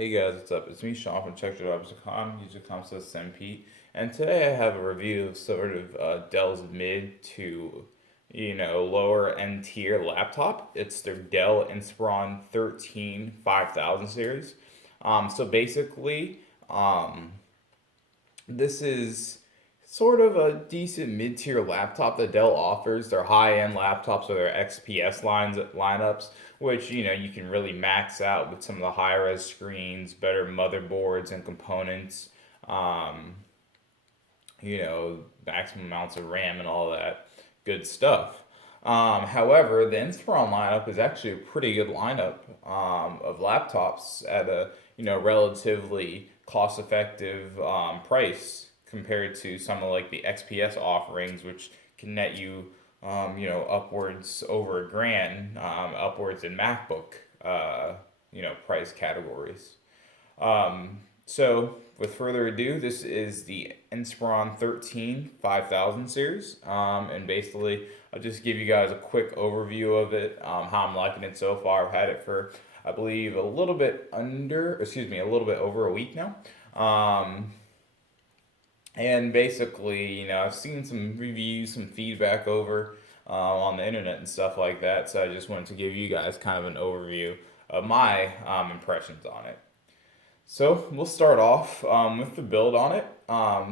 Hey guys, what's up? It's me, Sean from CheckYourJobs.com, user.com /SMP, and today I have a review of sort of Dell's mid to, lower end tier laptop. It's their Dell Inspiron 13 5000 series. So basically, um, this is sort of a decent mid-tier laptop that Dell offers. Their high-end laptops or their XPS lineups, which you can really max out with some of the high-res screens, better motherboards and components, um, maximum amounts of RAM and all that good stuff. However, the Inspiron lineup is actually a pretty good lineup of laptops at a relatively cost-effective price compared to some of like the XPS offerings, which can net you upwards over a grand, upwards in MacBook price categories. So, with further ado, this is the Inspiron 13 5000 series. And basically, I'll just give you guys a quick overview of it, how I'm liking it so far. I've had it for, I believe, a little bit a little bit over a week now. And basically, I've seen some reviews, some feedback over on the internet and stuff like that. So I just wanted to give you guys kind of an overview of my impressions on it. So we'll start off with the build on it.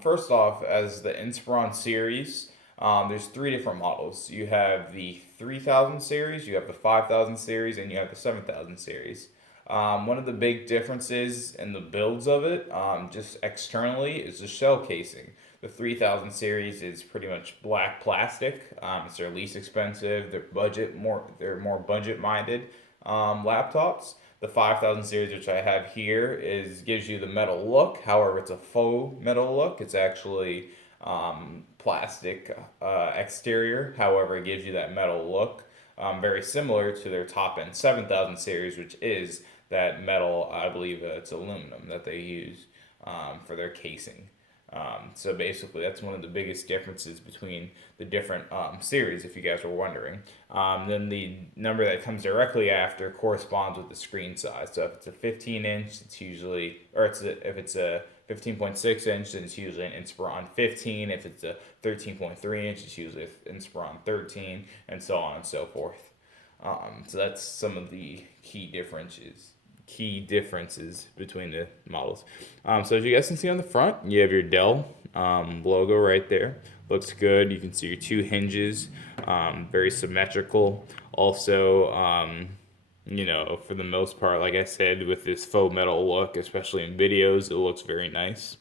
First off, as the Inspiron series, there's three different models. You have the 3000 series, you have the 5000 series, and you have the 7000 series. One of the big differences in the builds of it, just externally, is the shell casing. The 3000 series is pretty much black plastic. It's their least expensive. They're more budget minded laptops. The 5000 series, which I have here, gives you the metal look. However, it's a faux metal look. It's actually plastic exterior. However, it gives you that metal look. Very similar to their top end 7000 series, which is that metal, I believe it's aluminum that they use for their casing. So basically, that's one of the biggest differences between the different series, if you guys were wondering. Then the number that comes directly after corresponds with the screen size. So if it's a 15 inch, it's usually, if it's a 15.6 inch, then it's usually an Inspiron 15. If it's a 13.3 inch, it's usually an Inspiron 13, and so on and so forth. So that's some of the key differences between the models. So as you guys can see on the front, you have your Dell logo right there. Looks good. You can see your two hinges, very symmetrical. Also, for the most part, like I said, with this faux metal look, especially in videos, it looks very nice.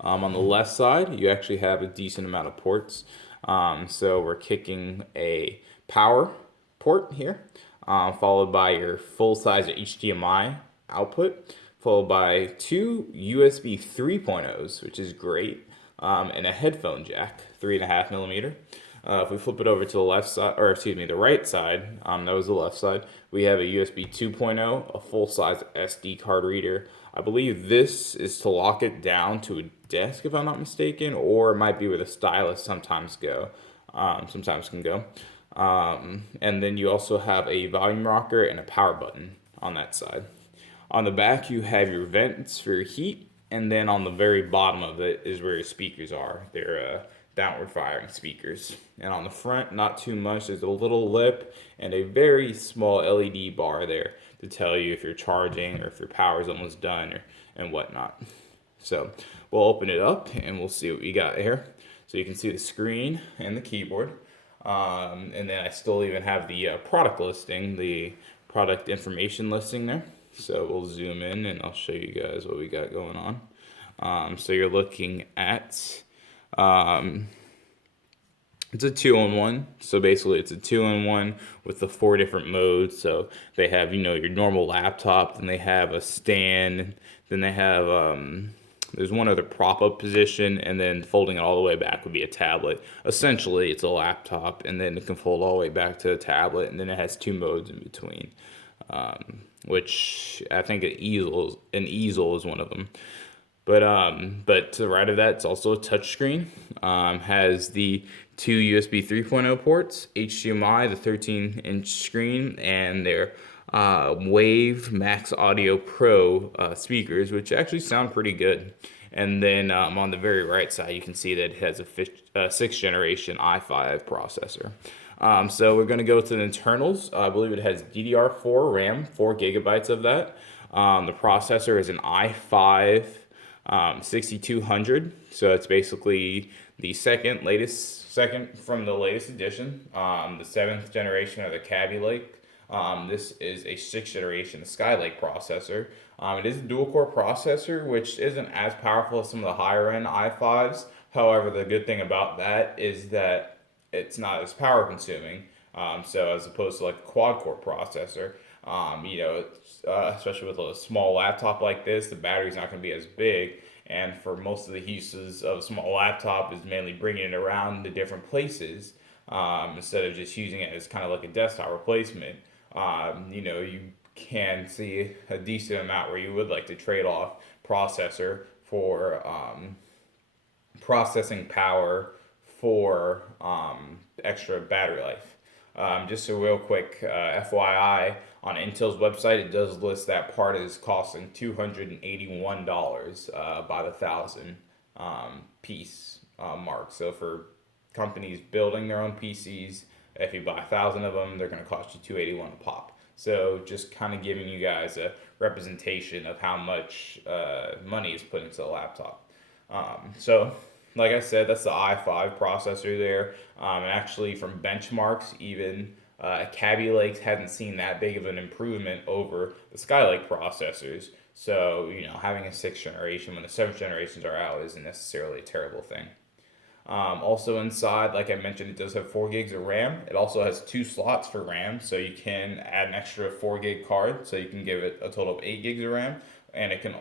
On the left side, you actually have a decent amount of ports. So we're kicking a power port here, followed by your full-size HDMI output, followed by two USB 3.0s, which is great, and a headphone jack, 3.5 millimeter. If we flip it over to the left side, or excuse me, the right side, that was the left side, we have a USB 2.0, a full-size SD card reader. I believe this is to lock it down to a desk, if I'm not mistaken, or it might be where the stylus sometimes can go. And then you also have a volume rocker and a power button on that side. On the back, you have your vents for your heat, and then on the very bottom of it is where your speakers are. They're downward firing speakers. And on the front, not too much. There's a little lip and a very small LED bar there to tell you if you're charging or if your power is almost done and whatnot. So we'll open it up and we'll see what we got here. So you can see the screen and the keyboard. And then I still even have the product listing, the product information listing there. So we'll zoom in and I'll show you guys what we got going on. So you're looking at, it's a 2-in-1. So basically it's a 2-in-1 with the 4 different modes. So they have, your normal laptop, then they have a stand, then they have, there's one other prop-up position, and then folding it all the way back would be a tablet. Essentially, it's a laptop, and then it can fold all the way back to a tablet, and then it has 2 modes in between, which I think an easel is one of them. But to the right of that, it's also a touchscreen. Has the 2 USB 3.0 ports, HDMI, the 13-inch screen, and their Wave Max Audio Pro speakers, which actually sound pretty good. And then on the very right side, you can see that it has a sixth generation i5 processor. So we're going to go to the internals. I believe it has DDR4 RAM, 4 gigabytes of that. The processor is an i5 6200. So it's basically the second from the latest edition, the seventh generation of the Kaby Lake. This is a sixth generation Skylake processor. It is a dual core processor, which isn't as powerful as some of the higher end i5s. However, the good thing about that is that it's not as power consuming. So as opposed to like a quad core processor, especially with a small laptop like this, the battery's not going to be as big. And for most of the uses of a small laptop is mainly bringing it around to different places instead of just using it as kind of like a desktop replacement. You can see a decent amount where you would like to trade off processor for processing power for extra battery life. Just a real quick FYI, on Intel's website, it does list that part is costing $281 by the thousand piece mark. So for companies building their own PCs, if you buy 1,000 of them, they're going to cost you $281 a pop. So just kind of giving you guys a representation of how much money is put into the laptop. So like I said, that's the i5 processor there. And actually, from benchmarks, even Kaby Lake hasn't seen that big of an improvement over the Skylake processors. So, having a sixth generation when the seventh generations are out isn't necessarily a terrible thing. Also inside, like I mentioned, it does have 4 gigs of RAM. It also has 2 slots for RAM, so you can add an extra 4 gig card, so you can give it a total of 8 gigs of RAM. And it can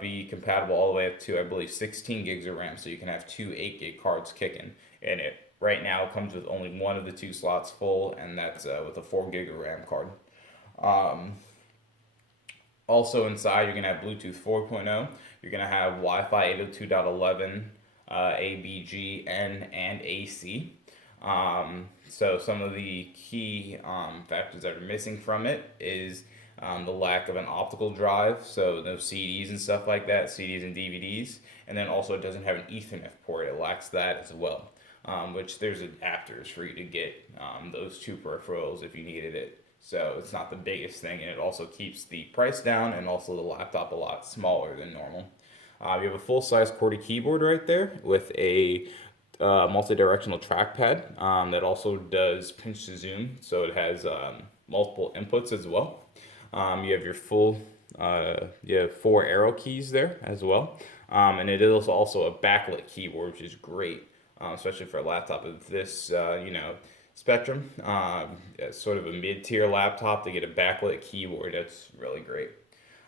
be compatible all the way up to, I believe, 16 gigs of RAM, so you can have 2 8 gig cards kicking in it. Right now, it comes with only one of the 2 slots full, and that's with a 4 gig of RAM card. Also inside, you're going to have Bluetooth 4.0. You're going to have Wi-Fi 802.11, ABG, and AC. So some of the key factors that are missing from it is the lack of an optical drive, so no CDs and stuff like that, CDs and DVDs. And then also it doesn't have an Ethernet port. It lacks that as well, which there's adapters for you to get those 2 peripherals if you needed it. So it's not the biggest thing, and it also keeps the price down and also the laptop a lot smaller than normal. You have a full-size QWERTY keyboard right there with a multi-directional trackpad that also does pinch to zoom, so it has multiple inputs as well. You have your you have 4 arrow keys there as well, and it is also a backlit keyboard, which is great, especially for a laptop of this spectrum. It's sort of a mid-tier laptop to get a backlit keyboard. That's really great.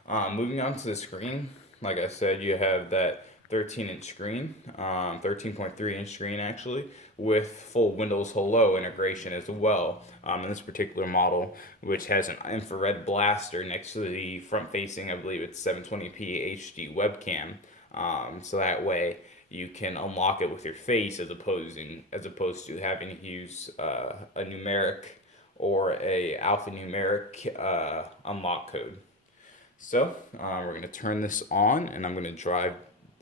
Moving on to the screen, like I said, you have that 13-inch screen, 13.3-inch screen actually, with full Windows Hello integration as well in this particular model, which has an infrared blaster next to the front-facing, I believe it's 720p HD webcam, so that way you can unlock it with your face as opposed to having to use a numeric or a alphanumeric unlock code. So we're going to turn this on, and I'm going to drive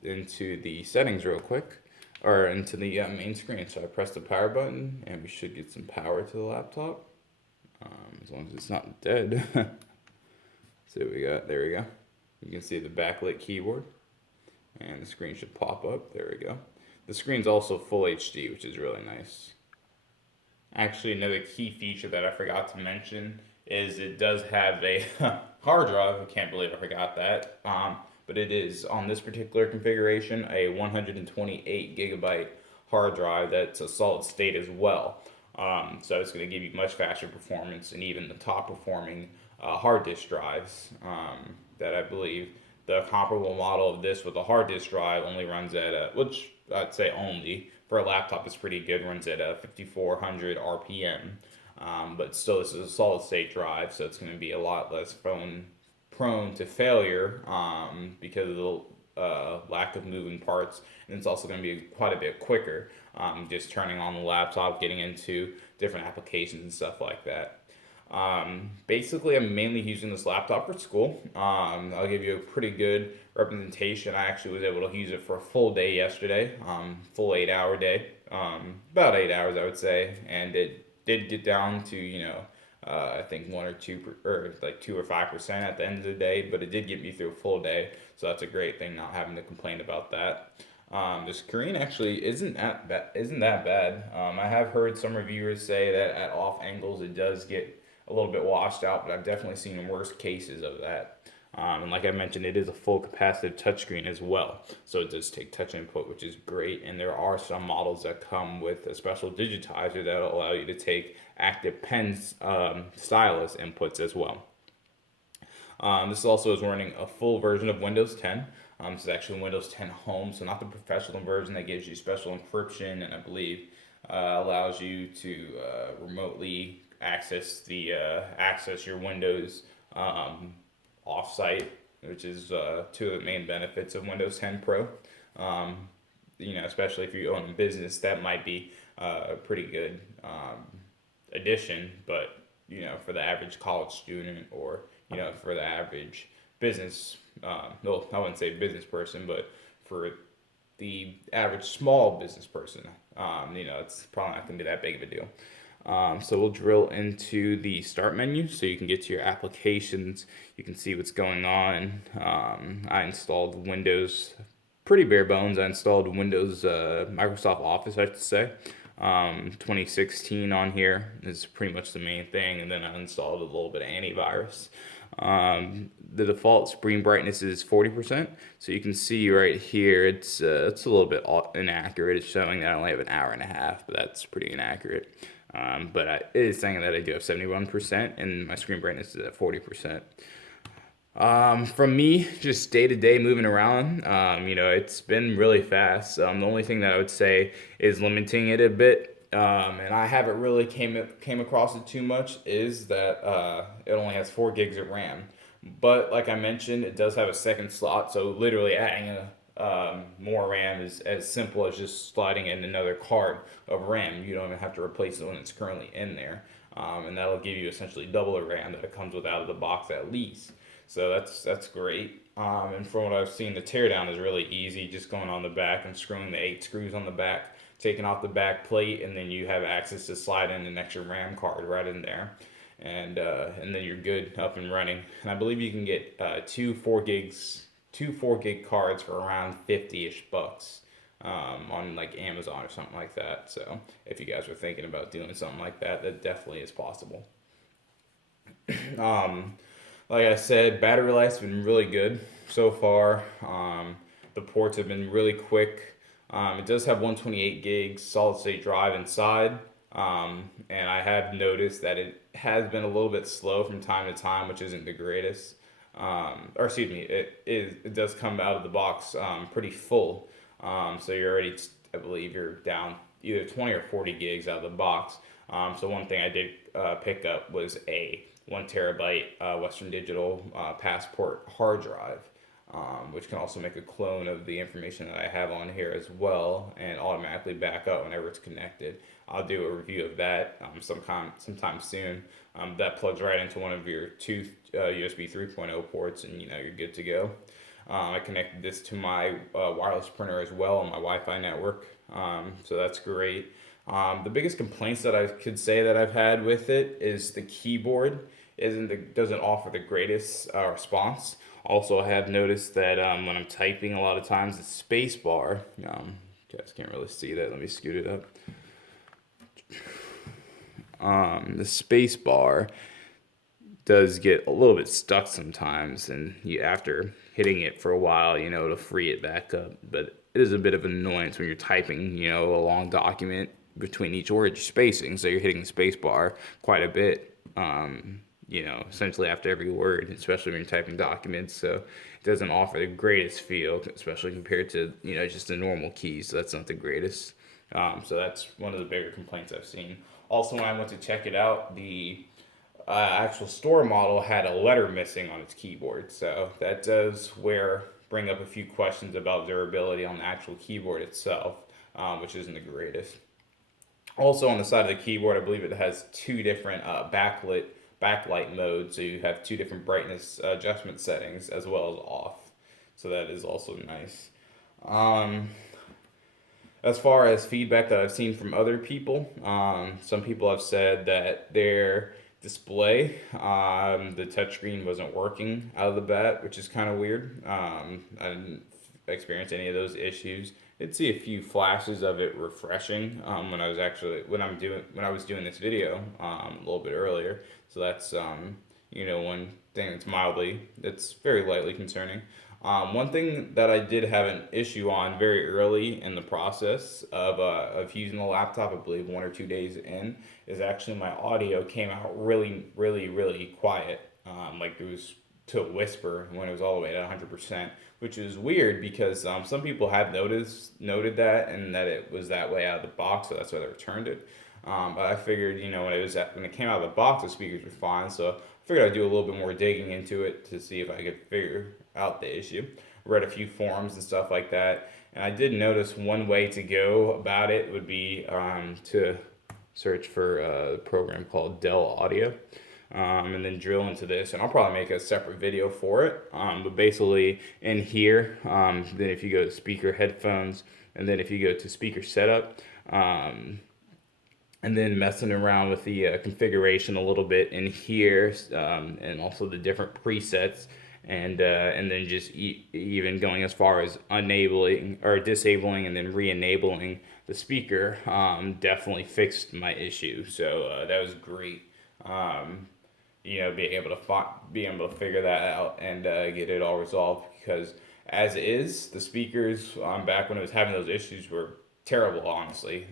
into the settings real quick, or into the main screen. So I press the power button, and we should get some power to the laptop, as long as it's not dead. So there we go. You can see the backlit keyboard, and the screen should pop up. There we go. The screen's also full HD, which is really nice. Actually, another key feature that I forgot to mention is it does have a hard drive. I can't believe I forgot that. But it is, on this particular configuration, a 128 gigabyte hard drive that's a solid state as well. So it's going to give you much faster performance, and even the top performing hard disk drives that I believe the comparable model of this with a hard disk drive only runs at which I'd say only for a laptop is pretty good, runs at 5400 RPM. But still, this is a solid state drive, so it's going to be a lot less prone to failure because of the lack of moving parts, and it's also going to be quite a bit quicker just turning on the laptop, getting into different applications and stuff like that. Basically, I'm mainly using this laptop for school. I'll give you a pretty good representation. I actually was able to use it for a full day yesterday, full 8 hour day, about 8 hours, I would say, and it did get down to, I think 1 or 2 or like 2 or 5% at the end of the day, but it did get me through a full day, so that's a great thing. Not having to complain about that. The screen actually isn't that bad. I have heard some reviewers say that at off angles it does get a little bit washed out, but I've definitely seen worse cases of that. And like I mentioned, it is a full capacitive touchscreen as well, so it does take touch input, which is great. And there are some models that come with a special digitizer that will allow you to take active pen stylus inputs as well. This also is running a full version of Windows 10. This is actually Windows 10 Home, so not the professional version that gives you special encryption and I believe allows you to remotely access your Windows offsite, which is two of the main benefits of Windows 10 Pro. Um, Especially if you own a business, that might be a pretty good addition. But for the average college student or for the average business, no, I wouldn't say business person, but for the average small business person, it's probably not going to be that big of a deal. So we'll drill into the start menu so you can get to your applications. You can see what's going on. I installed Windows, pretty bare bones. I installed Windows Microsoft Office, I should say. 2016 on here is pretty much the main thing, and then I installed a little bit of antivirus. The default screen brightness is 40%, so you can see right here it's a little bit inaccurate. It's showing that I only have an hour and a half, but that's pretty inaccurate. It is saying that I do have 71%, and my screen brightness is at 40%. From me, just day to day moving around, it's been really fast. The only thing that I would say is limiting it a bit, and I haven't really came across it too much, is that it only has 4 gigs of RAM. But like I mentioned, it does have a second slot, so literally adding more RAM is as simple as just sliding in another card of RAM. You don't even have to replace the one that's currently in there, and that'll give you essentially double the RAM that it comes with out of the box at least. So that's great. And from what I've seen, the teardown is really easy, just going on the back and screwing the 8 screws on the back, taking off the back plate, and then you have access to slide in an extra RAM card right in there. And then you're good, up and running. And I believe you can get two 4 gig cards for around 50-ish bucks on like Amazon or something like that. So if you guys were thinking about doing something like that, that definitely is possible. Um, like I said, battery life's been really good so far. The ports have been really quick. It does have 128 gigs solid state drive inside. And I have noticed that it has been a little bit slow from time to time, which isn't the greatest. Or excuse me, it does come out of the box pretty full. So you're already, I believe you're down either 20 or 40 gigs out of the box. So one thing I did pick up was a 1 terabyte Western Digital Passport hard drive, which can also make a clone of the information that I have on here as well and automatically back up whenever it's connected. I'll do a review of that sometime soon. That plugs right into one of your two USB 3.0 ports, and you're good to go. I connected this to my wireless printer as well on my Wi-Fi network, so that's great. The biggest complaints that I could say that I've had with it is the keyboard doesn't offer the greatest response. Also, I have noticed that when I'm typing, a lot of times the space bar, you guys can't really see that. Let me scoot it up. The space bar does get a little bit stuck sometimes, and after hitting it for a while, it'll free it back up. But it is a bit of an annoyance when you're typing, a long document between each word, you're spacing, so you're hitting the space bar quite a bit. Essentially after every word, especially when you're typing documents. So it doesn't offer the greatest feel, especially compared to, just the normal keys. So that's not the greatest. So that's one of the bigger complaints I've seen. Also, when I went to check it out, the actual store model had a letter missing on its keyboard. So that does bring up a few questions about durability on the actual keyboard itself, which isn't the greatest. Also on the side of the keyboard, I believe it has two different backlit backlight mode, so you have two different brightness adjustment settings as well as off. So that is also nice. Um, as far as feedback that I've seen from other people, some people have said that their display, the touchscreen wasn't working out of the bat, which is kind of weird. I didn't experience any of those issues. Did see a few flashes of it refreshing when I was doing this video a little bit earlier. So that's one thing that's very lightly concerning. One thing that I did have an issue on very early in the process of using the laptop, I believe 1 or 2 days in, is actually my audio came out really, really, really quiet. Like it was to a whisper when it was all the way at 100%, which is weird because some people have noted that and that it was that way out of the box, so that's why they returned it. But I figured, when it came out of the box, the speakers were fine, so I figured I'd do a little bit more digging into it to see if I could figure out the issue. Read a few forums and stuff like that, and I did notice one way to go about it would be to search for a program called Dell Audio, and then drill into this. And I'll probably make a separate video for it. But basically, in here, then if you go to speaker headphones, and then if you go to speaker setup, and then messing around with the configuration a little bit in here, and also the different presets, and then just even going as far as enabling or disabling and then re-enabling the speaker, definitely fixed my issue. So that was great. Being able to figure that out and get it all resolved, because as is, the speakers back when I was having those issues were terrible, honestly.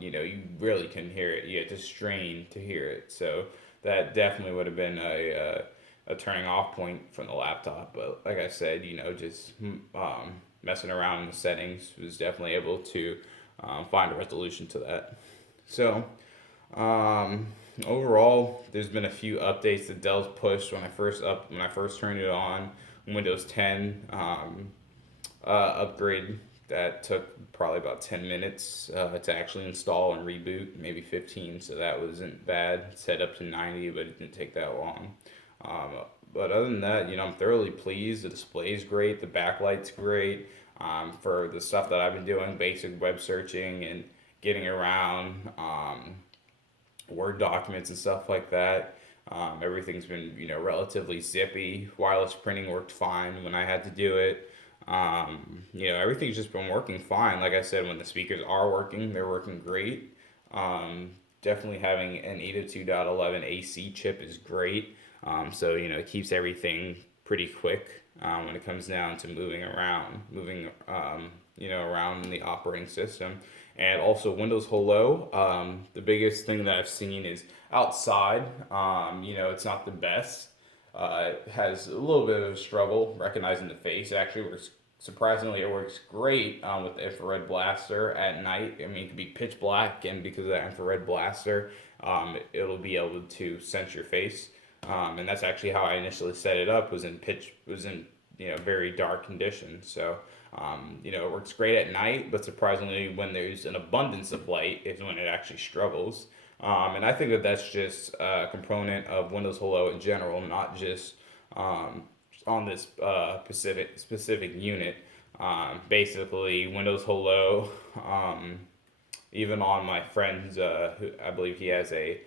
You really couldn't hear it. You had to strain to hear it. So that definitely would have been a turning off point from the laptop. But like I said, just messing around in the settings was definitely able to find a resolution to that. So overall, there's been a few updates that Dell's pushed when I first turned it on. Windows 10 upgrade that took probably about 10 minutes to actually install and reboot, maybe 15, so that wasn't bad. Set up to 90, but it didn't take that long. But other than that, I'm thoroughly pleased. The display's great, the backlight's great. For the stuff that I've been doing, basic web searching and getting around Word documents and stuff like that. Everything's been, relatively zippy. Wireless printing worked fine when I had to do it. Everything's just been working fine. Like I said, when the speakers are working, they're working great. Definitely having an 802.11 AC chip is great. So, it keeps everything pretty quick when it comes down to moving around in the operating system. And also Windows Hello, the biggest thing that I've seen is outside, it's not the best. It has a little bit of a struggle recognizing the face. Surprisingly, it works great with the infrared blaster at night. I mean, it could be pitch black, and because of that infrared blaster, it'll be able to sense your face. And that's actually how I initially set it up, was in very dark conditions. So, it works great at night, but surprisingly, when there's an abundance of light is when it actually struggles. And I think that that's just a component of Windows Hello in general, not just on this specific unit. Basically, Windows Hello, even on my friend's, who I believe he has a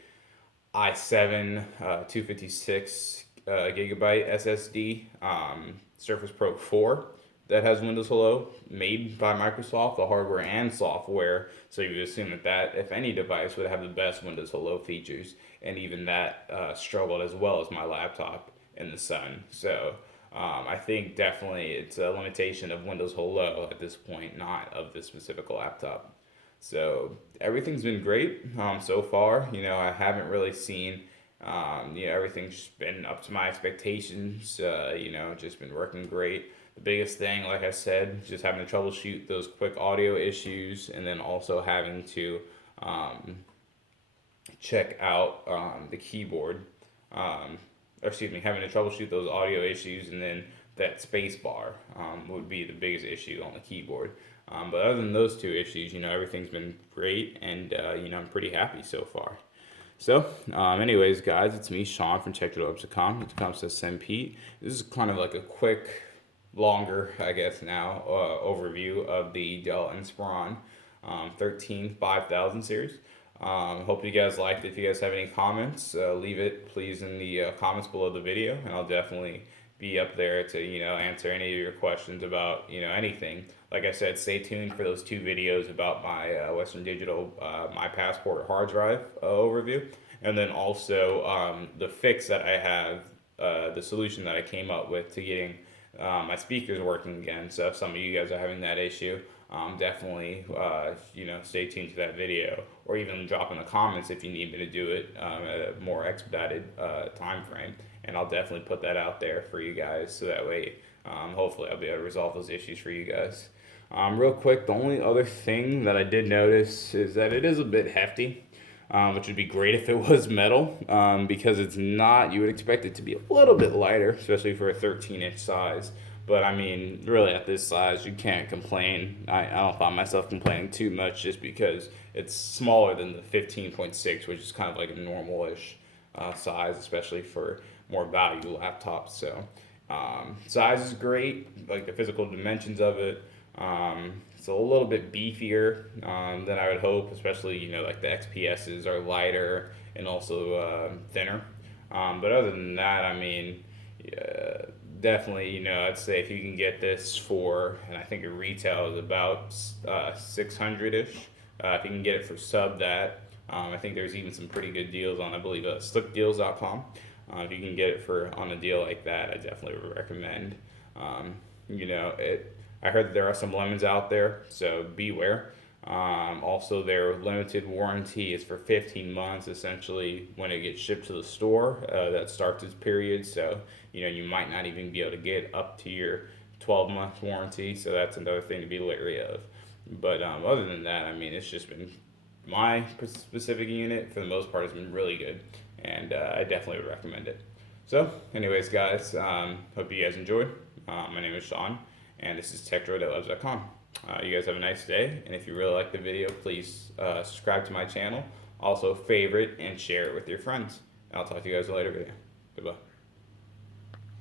i7 256 gigabyte SSD, Surface Pro 4, that has Windows Hello, made by Microsoft, the hardware and software. So you would assume that if any device would have the best Windows Hello features, and even that struggled as well as my laptop in the sun. So I think definitely it's a limitation of Windows Hello at this point, not of this specific laptop. So everything's been great so far. I haven't really seen, everything's just been up to my expectations. Just been working great. The biggest thing, like I said, just having to troubleshoot those quick audio issues, and then also having to check out the keyboard. Having to troubleshoot those audio issues, and then that space bar would be the biggest issue on the keyboard. But other than those two issues, everything's been great, and I'm pretty happy so far. So, anyways, guys, it's me, Sean from TechDevelopers.com. It comes to Send Pete. This is kind of like a quick, longer, I guess now, overview of the Dell Inspiron 13 5000 series. Hope you guys liked it. If you guys have any comments, leave it please in the comments below the video, and I'll definitely be up there to answer any of your questions about anything. Like I said, stay tuned for those two videos about my Western Digital my passport hard drive overview, and then also the fix that I have, the solution that I came up with to getting my speakers working again. So if some of you guys are having that issue, definitely stay tuned to that video, or even drop in the comments if you need me to do it at a more expedited time frame, and I'll definitely put that out there for you guys, so that way hopefully I'll be able to resolve those issues for you guys. Real quick, the only other thing that I did notice is that it is a bit hefty, which would be great if it was metal, because it's not. You would expect it to be a little bit lighter, especially for a 13-inch size. But I mean, really at this size, you can't complain. I don't find myself complaining too much, just because it's smaller than the 15.6, which is kind of like a normal-ish size, especially for more value laptops. So size is great, like the physical dimensions of it. It's a little bit beefier than I would hope, especially like the XPSs are lighter and also thinner. But other than that, I mean, definitely, I'd say if you can get this for, and I think it retail is about 600-ish. If you can get it for sub that, I think there's even some pretty good deals on, I believe, slickdeals.com. If you can get it for on a deal like that, I definitely would recommend. I heard that there are some lemons out there, so beware. Also, their limited warranty is for 15 months, essentially, when it gets shipped to the store. That starts its period, so you might not even be able to get up to your 12-month warranty, so that's another thing to be wary of. But other than that, I mean, it's just been my specific unit, for the most part, has been really good, and I definitely would recommend it. So, anyways, guys, hope you guys enjoyed. My name is Sean, and this is TechDevelopers.com. You guys have a nice day, and if you really like the video, please subscribe to my channel. Also, favorite and share it with your friends. I'll talk to you guys later video. Goodbye.